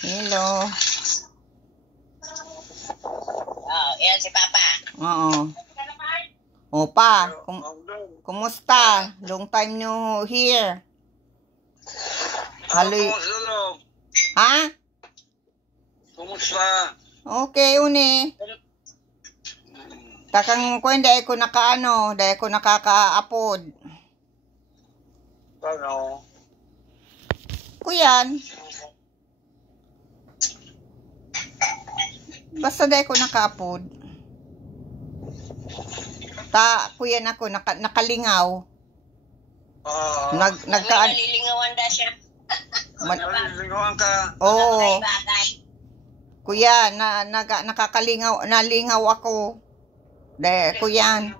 Hello. Oh, yan si Papa. Oo. Opa, kumusta? Long time no here. Halo. Ha? Kumusta? Okay, uni. Takang ko hindi ko nakaano, dahil ko nakaka-upload. Ano? Kuyan. Basta dahil ko naka-upload. Kuyan ako, nakalingaw. Nalilingawan da siya. Nalilingawan ka? Oo. Kuya, nakakalingaw, nalingaw ako. Dahil, kuyan.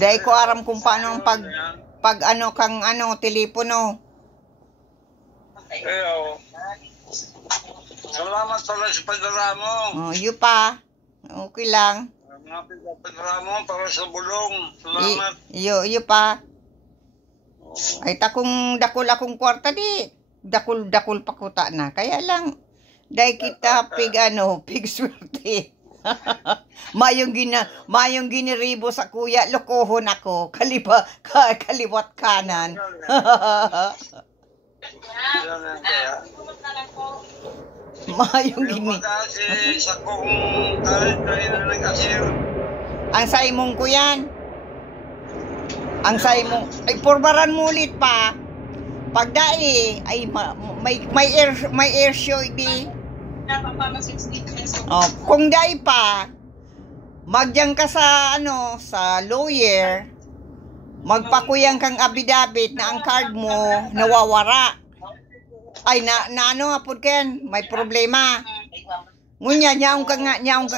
Dahil ko aram kung paano pag ano kang telepono. Salamat pala sa padala mo. Yun pa. Okay lang. Salamat padala mo para sa bulong. Salamat. Yun pa. Ay takong dakol akong kwarta di. Dakol pakuta na. Kaya lang, dahil kita pig swerte. mayong giniribo sa kuya, lokohon ako. Kaliwat kanan. Mayong gini. Ang saimong ko yan. Ang saimong. Ay, purbaran mo ulit pa. Pagdai, ay may air show di. Oh, kung dai pa, magdiyan ka sa sa lawyer. Magpakuyang kang abidabit na ang card mo nawawara. Ay apod ken may problema. Ngunya nyaong ka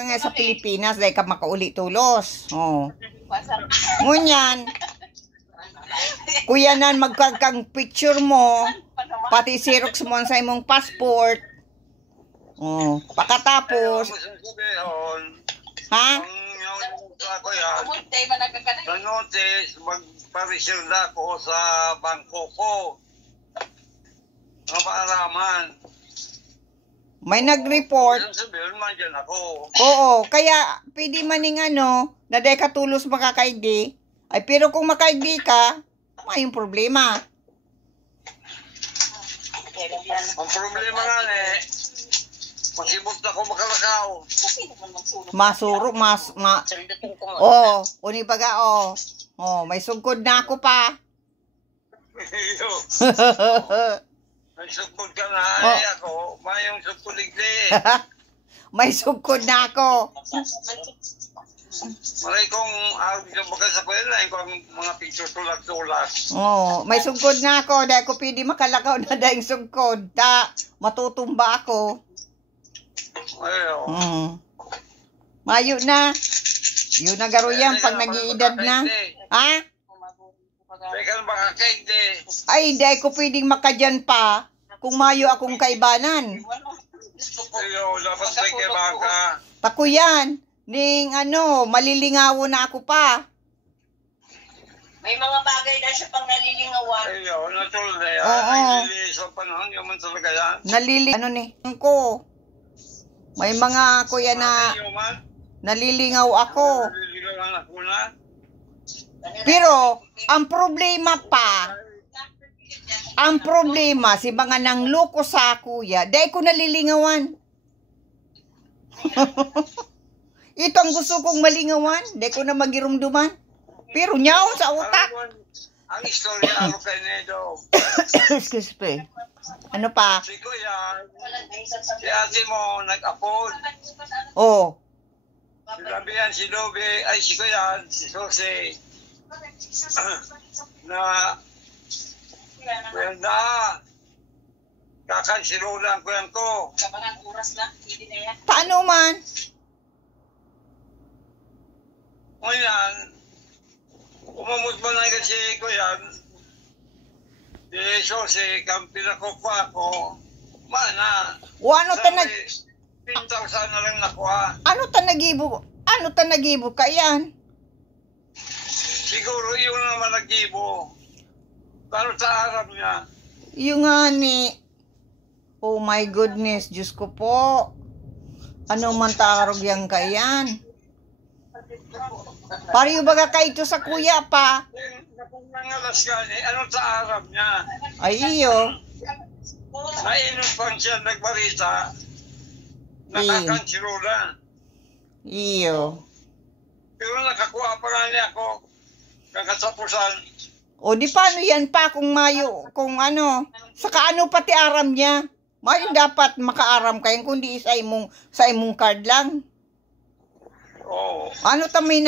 nga sa Pilipinas dahil ka makauli tulos. Oh. Ngunyan. Kuyanan magkang picture mo, pati Xerox mo sa imong passport. Oh, pakatapos. Ha? Notice magpa-reserve na ako sa bangko ko. Maaraman. May nag-report. Oo, kaya pwede maning na dahil katulos makakaidi. Ay, pero kung makaidi ka, may problema. Ang problema nga masibot na ako makalakaw. Masuro, uni baga, may sugkod na ako pa. May sugkod ka na, ako, mayong sugkod ligli. May sugkod na ako. Maray kong baga sa kwela, yung mga picture tulak-tulak. May sugkod na ako, dahil ko pwede makalakaw na dahil sugkod. Matutumba ako. Mayo na. Yun na garuyan pag nag-iedad na. Ha? Ay, dahil ko pwedeng makadyan pa kung mayo akong kaibanan. Dapat may kaibahan ka. Tako yan. Ning malilingawo na ako pa. May mga bagay na siya pang nalilingawan. Natulad na yan. Sa panahon, yung man talaga yan. Ko. May mga kuya na nalilingaw ako. Pero, ang problema si mga nangloko sa kuya, dahil ko nalilingawan. Ito ang gusto kong malingawan, dahil ko na magirumduman. Pero nyaw sa utak. Ang istorya ako kay Nedo. Excuse me. Ano pa? Si Kuya, si ate mo nag-upload. Sinabihan si Dobe, ay si Kuya, si Jose, na kakansilo lang ko yan ko. Paano man? Ngayon, umamot mo na kasi Kuya, Jose, kang pinakukuha ko, mana. Ano ta 10,000 na lang nakuha. Ano ta nagibo ka yan? Siguro yun naman nagibo. Pero sa harap niya. Yung nga ni. Oh my goodness, Diyos ko po. Ano man tarog yang kayan? Pariyo baga ka ito sa kuya pa. Nangalas ka ano sa Arab niya. Ay iyo. Nainom pang siya nagbarita. Nakakansirola. Iyo. Pero nakakuha pa nga niya ako. Kakasapusan. O di paano yan pa kung mayo, kung ano, saka ano pati aram niya. Mayo dapat makaaram kayo kundi sa imong card lang. Oo. Ano ta may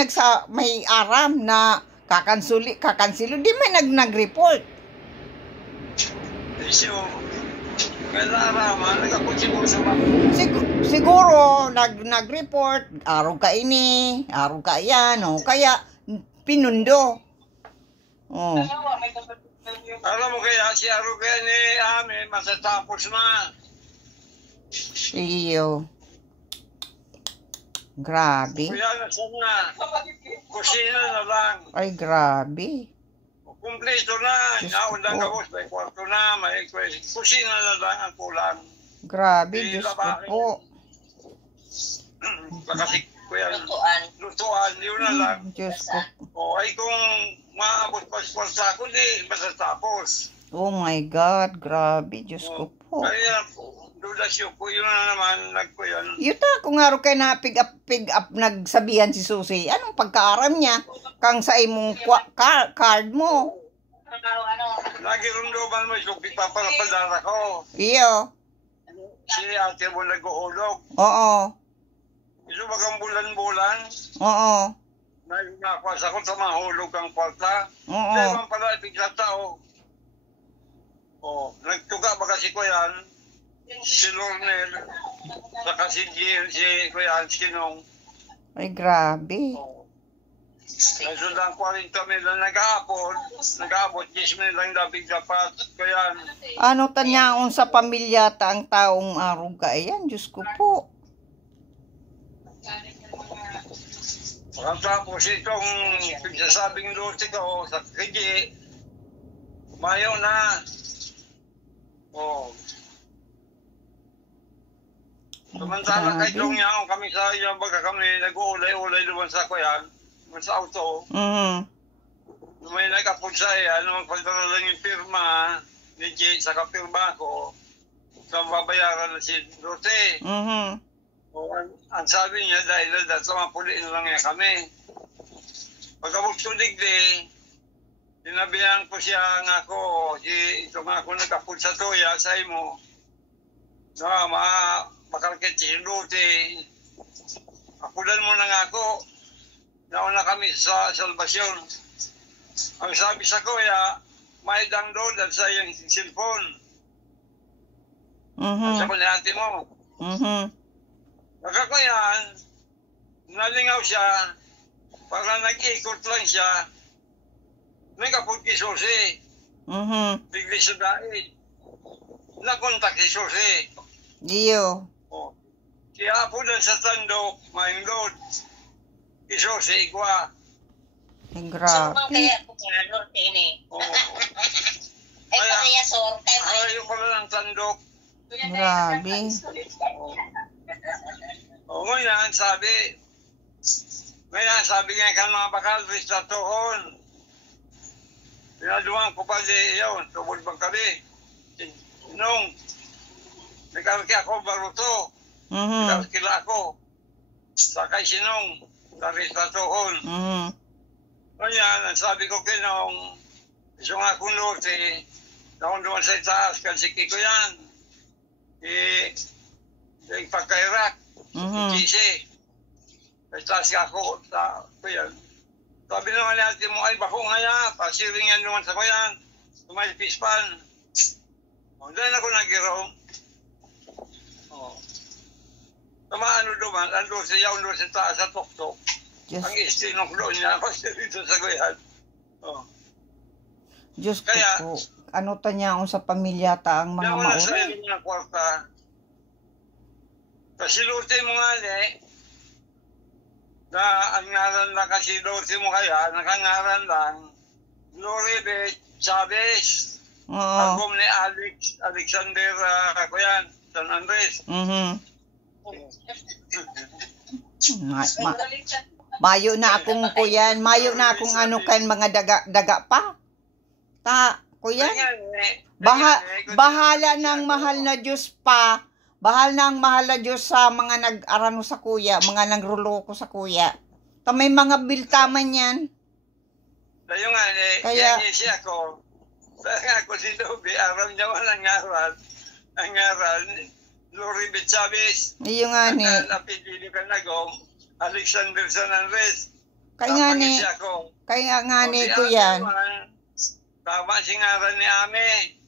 aram na kakansilo, di may nag-report. So, kailangan nagkapunsiguro sa mga. Siguro nag-report, araw ka ini, araw ka yan, o kaya pinundo. Oh. Alam mo kaya si Aruga ni amin matatapos na. Iyo. Grabe. Kuya na sana. Kusina na lang. Ay, grabe. Kumpleto na. Diyos Naon lang ko. ako. May kwarto na. May kusina na lang ang kulang. Grabe, Diyos ko po. Kasi kuya. Lutuan. Lutuan. Yun na lang. Diyos ko. O ay kung maabot pa sa ako, di matatapos. Oh my God, grabe, Diyos ko po. Kaya dulasyo ko. Yun na naman nagkuyan. Yuta, kung nga ro kayo na pick up nagsabihan si Susi, anong pagkaaram niya? Kang sa imong card mo. Lagi rumdoban mo. Yung pagpapaladara ko. Iyo. Si ate mo nag-uulog. Oo. Iso bagang bulan-bulan. Oo. Nagnakuas ako sa mahulog ang kwarta. Oo. Hindi man pala ipig sa tao. O, nagtuga ba kasi ko yan? Si Lornel. Saka si Kuyan, Sinong. Ay, grabe. Nasundan 40 mil na nag-aapon. Nag-aapon, 10 mil lang dapat dapat. Kuyan. Ano tanyaon sa pamilya ta ang taong aruga? Ayan, Diyos ko po. Tapos itong pigsasabing luti ko sa kiji, mayo na. Oh. Samantala kay Dong Yang, kami sa iyo, baga kami nag-uulay-ulay naman sa kuyan, naman sa auto. May nag-apod sa iya, magpagdala lang yung pirma ni Jay sa kapirma ko. So, babayaran na si Rote. O, ang sabi niya, dahil sa mga puliin lang niya kami. Pagkabog tuligdi, sinabihan ko siya nga ako, ito nga ako nag-apod sa tuya, sa imo. Na, makalkit si Rote. Apulan mo na nga ako. Nauna kami sa salvasyon. Ang sabi sa kuya, may download at sa iyong cellphone. Sa kunyati mo. Nakakuyan, nalingaw siya, para nag-ikot lang siya, nagkapod kay Susi. Bigli sa dahil. Nakontak si Susi. Iyo. Oh. Kaya po lang sa tandok, may load. Si Susi, ikwa. Ay, So, grabe. kaya po nga, Norte ini. Oh. Ay, kaya sor, kaya may... Ayaw pala ng tandok. Grabe. O ngayon, sabi nga kan mga bakal, restatohon. Pinaduan ko pala yun, tubod bang kami. Nung, nagkarki ako baruto, nagkarkila ako, sakay sinong, sa restatohon. Ngayon, sabi ko kinong, gusto nga kong lote, naon doon sa itaas, kasi ko yan. Pagkairak. Kisi. Tapos ako, kuyan. Sabi naman natin mo, ay bako nga ya, pasiring yan naman sa kuyan. Tumay pispan. Dahil ako nag-irong. Tumaano duman, ando siya, ando sa taas sa tuktok. Ang istinong doon niya ako dito sa kuyan. Diyos ko po. Ano tanyaon sa pamilya ta ang mga mauri? Sa mauri? ng kwarta. Kasi lute mo nga na ang ngaran lang kasi lute mo kaya, nakangaran lang, Loribet Chavez. Oo. Album ni Alexander, kuyan, San Andres. Mayo na akong kuyan, mayo na akong ano kan mga daga pa. Kuyan. Bahala ng mahal na Diyos pa. Bahal na ang mahal na Diyos sa mga nag-arano sa kuya, mga nagruloko sa kuya. May mga biltaman yan. Tayo nga, kaya siya ko. Kaya ako si Dobe, aram niya walang ang aral, Lori Betsavis. Iyo nga ni. Napipili ka na gom, Alexander San Andres. Kaya nga ni ko yan. Tama si ngaran ni Ame.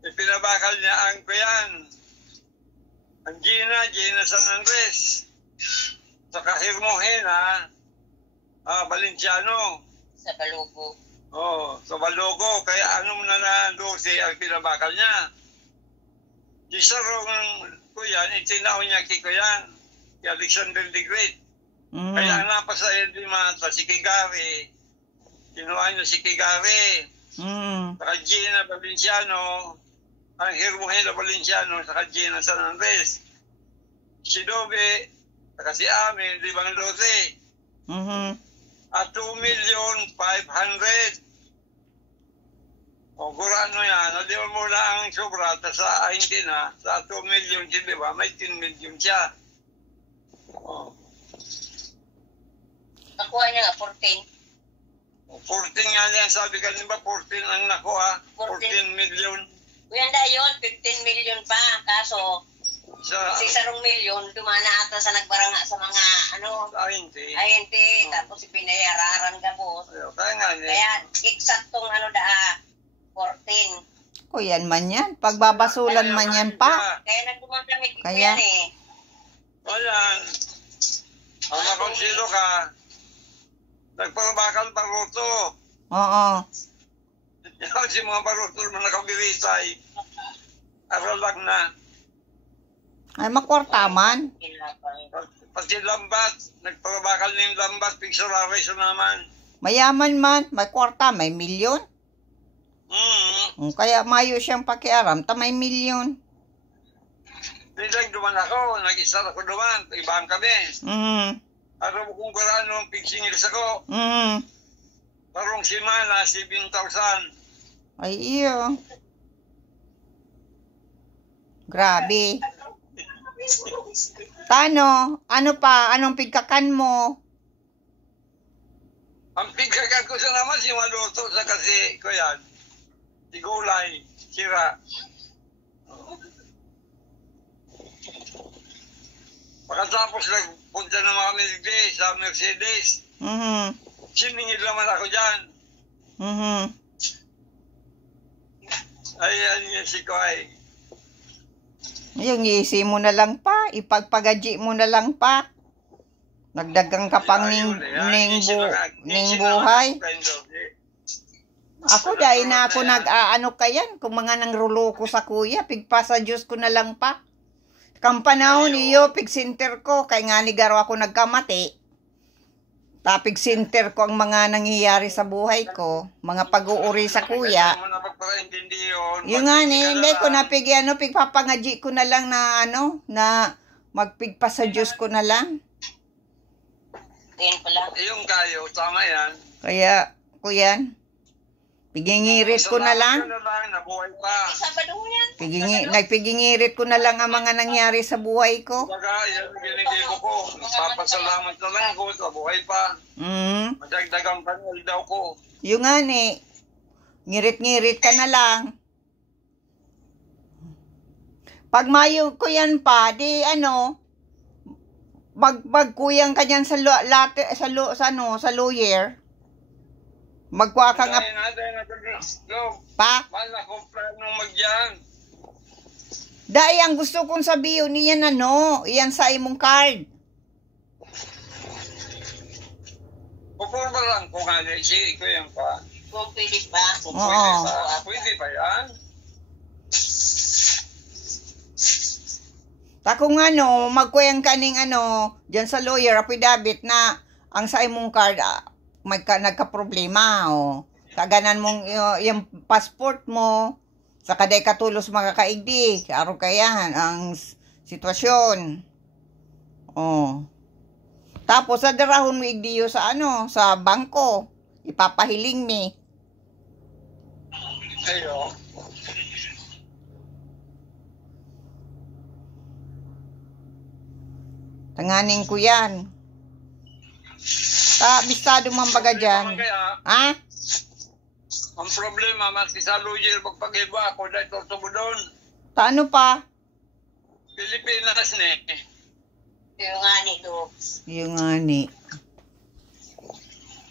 Ipinabakal niya ang kuyan. Ang Gina San Andres. Sa Kahirmohena, Valenciano. Sa Balugo. Sa Balugo. Kaya ano na 12 ang pinabakal niya. Si Sarong kuyan, itinaw niya kuyan. Si Alexander the Great. Kaya napasa di mata si Kigari. Kinuha niya si Kigari. Saka Gina Valenciano. Ang Hirmohena Valenciano. Saka Gina San Andres. Si Dobe. Saka si Amin, 512. At 2,500,000. Gurano yan. Di mo mula ang sobra sa 19 na. Sa 2 million, di ba? May 10 million siya. Nakuha niya nga, 14. 14 nga yan. Sabi ka ba, 14 ang nakuha. 14 million. Kuya yun, 15 million pa. Kaso, si Sarong Milyon, dumana ata sa nagbaranga sa mga, ahente. Tapos pinayararan ka po. Kaya, eksaktong 14. Kuyan man yan. Pagbabasulan man yan pa. Kaya nagdumamit yan eh. Ayan. Ang nakonsilo ka, nagpabakal baruto. Oo. Si mga baruto naman nakabirisay. Aralag na. Ay, makwartaman. Pati lambat, nagpabakal ng lambat, pigsurari sa naman. Mayaman man, may kwarta, may milyon. Kaya mayo siyang pakiaram, may milyon. Bilang duman ako, nag-isar ako duman, ibang kami. Araw mo kung karano ang pigsingilis ako. Parang simana, 7,000. Ay, iyo. Grabe. Ano pa? Anong pigkakan mo? Ang pigkakan ko sa naman, si Maluto sa kasi ko yan. Si Gulay, sira. Pagkatapos nagpunta ng mga milgay sa Mercedes. Siningil naman ako dyan. Ayan yun si Koy. Yung isi mo na lang pa, ipagpagaji mo na lang pa. Nagdagang ka pang ning buhay. Ako dahil na ako nag-aano kayan, kung mga nangrulo ko sa kuya, pigpa sa Diyos ko na lang pa. Kampanahon iyo, pig-center ko, kay nga ni garo ako nagkamati. Tapig center ko ang mga nangyayari sa buhay ko, mga pag-uuri sa kuya. Yung nga hindi ko napigyan, pigpapangaji ko na lang na magpigpa sa Diyos ko na lang. Yung kayo, tama yan. Kaya, kuyan, pigingirit ko na lang. Nagpigingirit ko na lang ang mga nangyari sa buhay ko. Ginigil ko. Papasalamat na lang ko sa buhay pa. Madagdagang kanal daw ko. Yung nga ngirit-ngirit ka na lang. Pag mayo ko yan pa, di magkuyang ka dyan sa lawyer. Magkuha ka nga. Pa? Wala ko plano magyan. Dahil ang gusto kong sabihin niyan iyan sa imong card. Pupurba lang ko nga si ko yan pa. Kung pwede pa. Pwede pa yan. Takong magkuyang kaning dyan sa lawyer, affidavit na ang sa imong card, nagka-problema, Kaganan mong yung passport mo, sa kaday katulos mga kaigdi, araw kayan ang sitwasyon. Oh. Tapos sa darahon mo igdiyo sa sa bangko, ipapahiling mi. Ayo. Tanganing ko yan. Bistado man baga dyan. Ha? Ang problema, maski sa lawyer, magpag-iba ako, dahil torto mo doon. Ano pa? Pilipinas ni. Yung ani to. Yung ani.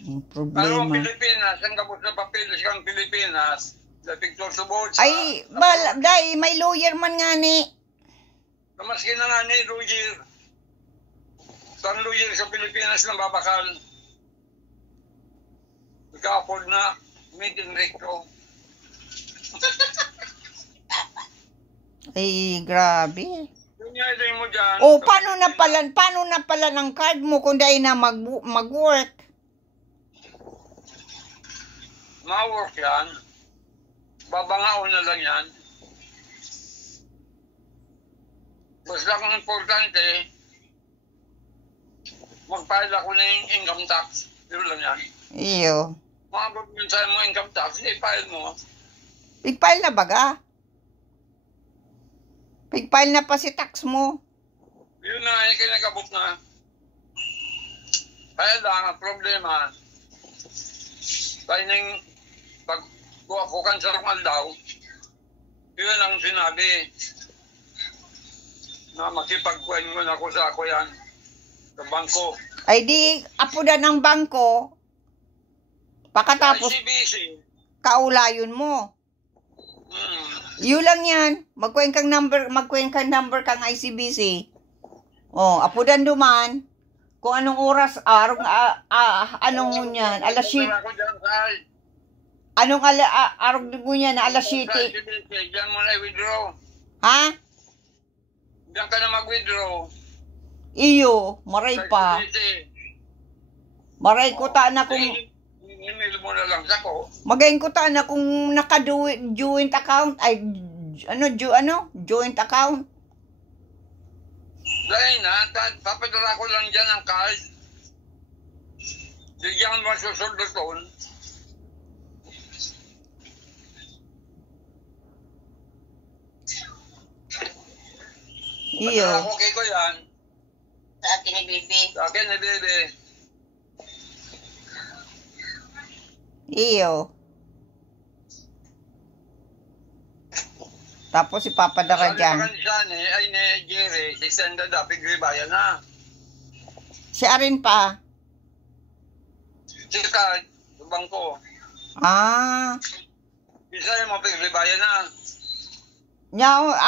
Ang problema. Pero Pilipinas, ang kapos na papilis kang Pilipinas, dahil torto mo. Ay, may lawyer man nga ni. Maski na nga ni, lawyer. Ang lawyer sa Pilipinas na babakal. Nagka-afford na meeting recto. Ay, grabe. Yung nyailay mo dyan. Oh, paano na pala ng card mo kung dahil na mag-work? Ma-work yan. Babangaon na lang yan. Basta kung importante, mag-file ako na yung income tax. Yun lang yan. Iyo. Maabot yun sa mga income tax, i-file mo. Pig-file na baga? Pig-file na pa si tax mo. Yun na, kinakabot na. Kaya lang, ang problema, tayo nang pag-kuha ko kansarong aldaw, yun ang sinabi na makipag-kuhain mo na ako sa ako yan. Sa bangko. Ay di, apudan ng bangko, pakatapos, ICBC. kaulayon mo. Yun lang yan. Magkuhen kang number kang ICBC. Oh, apudan duman. Kung anong oras, anong yan, alas 7. Anong araw mo yan, alas 7. Diyan mo na i-withdraw. Ha? Diyan ka na mag-withdraw. Iyo, maray pa. Maray ko ta na kung email mo na lang sa ko. magayin ko ta na kung naka-joint account ay joint account. Dahil na, papadala ko lang dyan ang card. Bigyan mo susunod doon. Iyo. Okay ko yan. Sa akin ni Bibi. Sa akin ni Bebe. Iyo. Tapos ipapadara dyan. Ay ni Jerry, si Senda Dapig Ribaya na. Siya rin pa. Si card, sa bangko. Isa yung mga Ribaya na.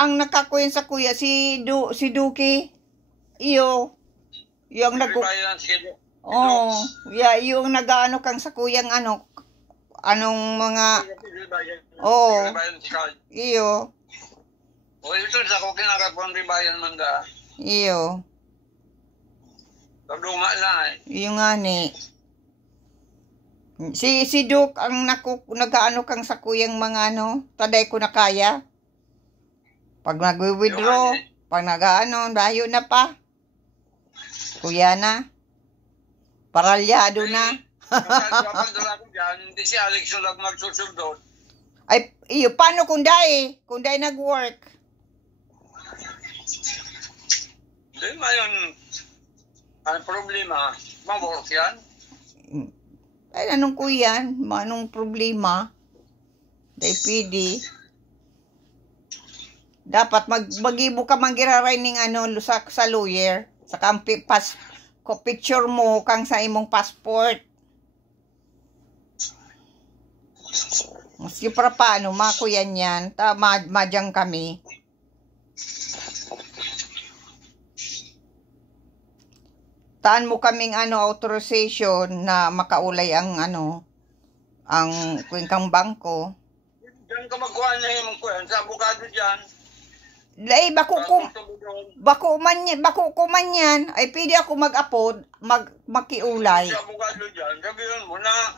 Ang nakakuyen sa kuya, si Duki. Iyo. Yung Ribaya na si Kedo. Oh, yung nag-ano kang sa kuyang anong mga iyo. O ito sa ko kinakapon Ribayan man da. Iyo. Pagduma na Iyo nga ni. Si Duke ang nag-ano kang sa kuyang mga taday ko na kaya. Pag nag-withdraw, pag nag-ano, dayo na pa. Kuya na. Paralyado na. Kapag ko dyan, hindi si Alex yung lang magsusundot. Ay, iyo, paano kung dahil nag-work? Hindi ma yun, ang problema, ma-work yan. Ay, anong kuyan? Anong problema? Dahil pwede. Dapat mag-ibo ka manggiraray ng sa lawyer. Sa kampi picture mo kang sa imong passport. Maski para paano, makuyan yan. Madyang kami. Taan mo kaming authorization na makaulay ang kang bangko. Diyan ka magkuha niya yung kuya, sa abogado dyan. Lay, bako ko man yan. Ay, pwede ako mag-upload, makiulay. Sa abogado dyan, sabihin mo na,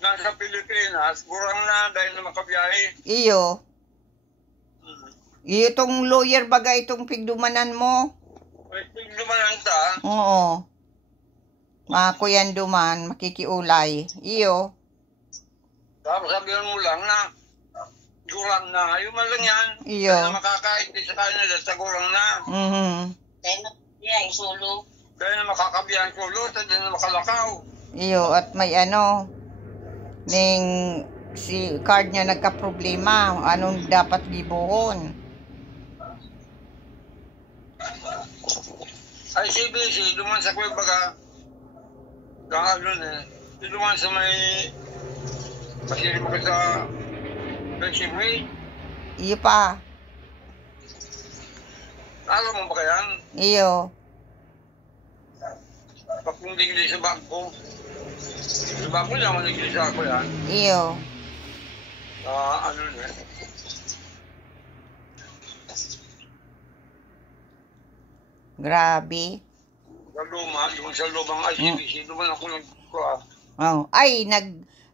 nasa Pilipinas, kurang na dahil na makabiyahe. Iyo. Iyo itong lawyer baga itong pigdumanan mo. May pigdumanan ta. Oo. Mga kuyan duman, makikiulay. Iyo. Tapos sabihan mo lang na kurang na. Yung malang yan. Iyo. Dahil na makakaintindi sa kanila sa kurang na. Dahil na yung solo. Dahil na makakabiyahe solo, dahil na makalakaw. Iyo, at may ano, ning si card niya nagka-problema. Anong dapat gibuhon? Ay, CBC, duman sa kuya baga, kahalun duman sa may, pasili mo ka sa Rexing Way. Iyo pa. Alam mo ba kayan? Iyo. Pag digli sa bangko. Sa bangko niya, manigli sa ako yan. Iyo. Ano na. Grabe. Sa luma, yung sa lumang ICBC, duman ako nagkuha. Oh, ay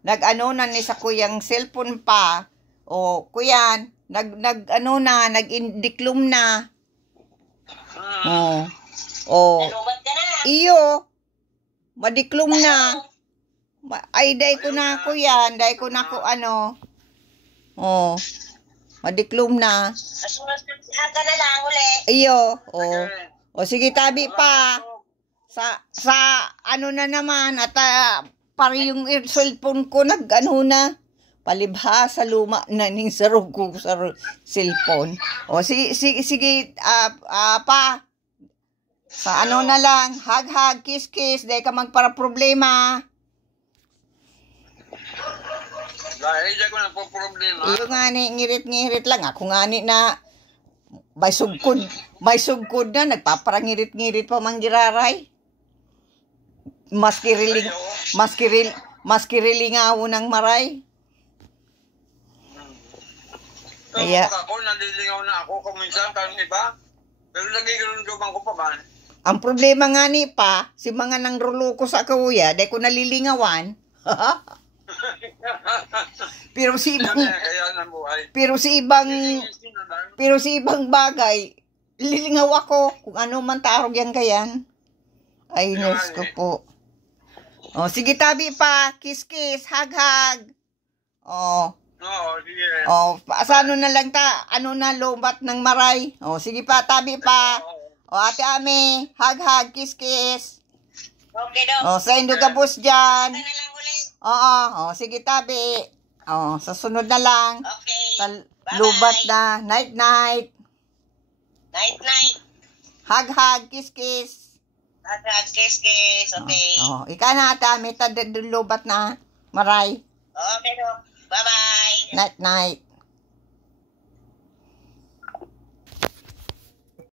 nag-ano na ni sa kuyang cellphone pa. O kuyan, nag-ano na, nag-indiklum na. Oh. Oh. Nalubat ka na. Iyo. Madiklum na. Ay dai ko na kuyan, dai ko na ko ano. Oh. Madiklum na. Asunas ka na lang uli. Iyo. Oh. O sige tabi pa. Sa ano na naman at pari yung cellphone ko nag-ano na. Palibha sa luma na ning sarog ko sa cellphone. O sige pa. Sa ano na lang, hag kiss dahil ka magpara problema. Dahil dyan ko na po problema. Iyo nga ni ngirit lang ako nga ni na may sugkod na nagpaparangirit-ngirit pa manggiraray. Maski rilingaw ng maray. Kaya ako, nalilingaw na ako kuminsan kang iba. Pero nagigilunduman ko pa man. Ang problema nga ni pa, si mga nang rulo ko sa kuya, dahil ko nalilingawan. pero si ibang bagay, lilingaw ako kung ano man tarog yan kayan. Ay, Diyos ko po. O, sige tabi pa, kiss, hug. O. Oo, sige. O, sa ano na lang ta, ano na lobat ng maray. O, sige pa, tabi pa. O, ate Ami, hug, kiss. Okay daw. O, sa indo gabos dyan. Ka na lang uli. Oo, o, sige tabi. O, sa sunod na lang. Okay. Lubat na. Night. Night. Hug, kiss. Kiss. Okay. O, ika na ate Ami, lubat na. Maray. Okay daw. Bye-bye. Night.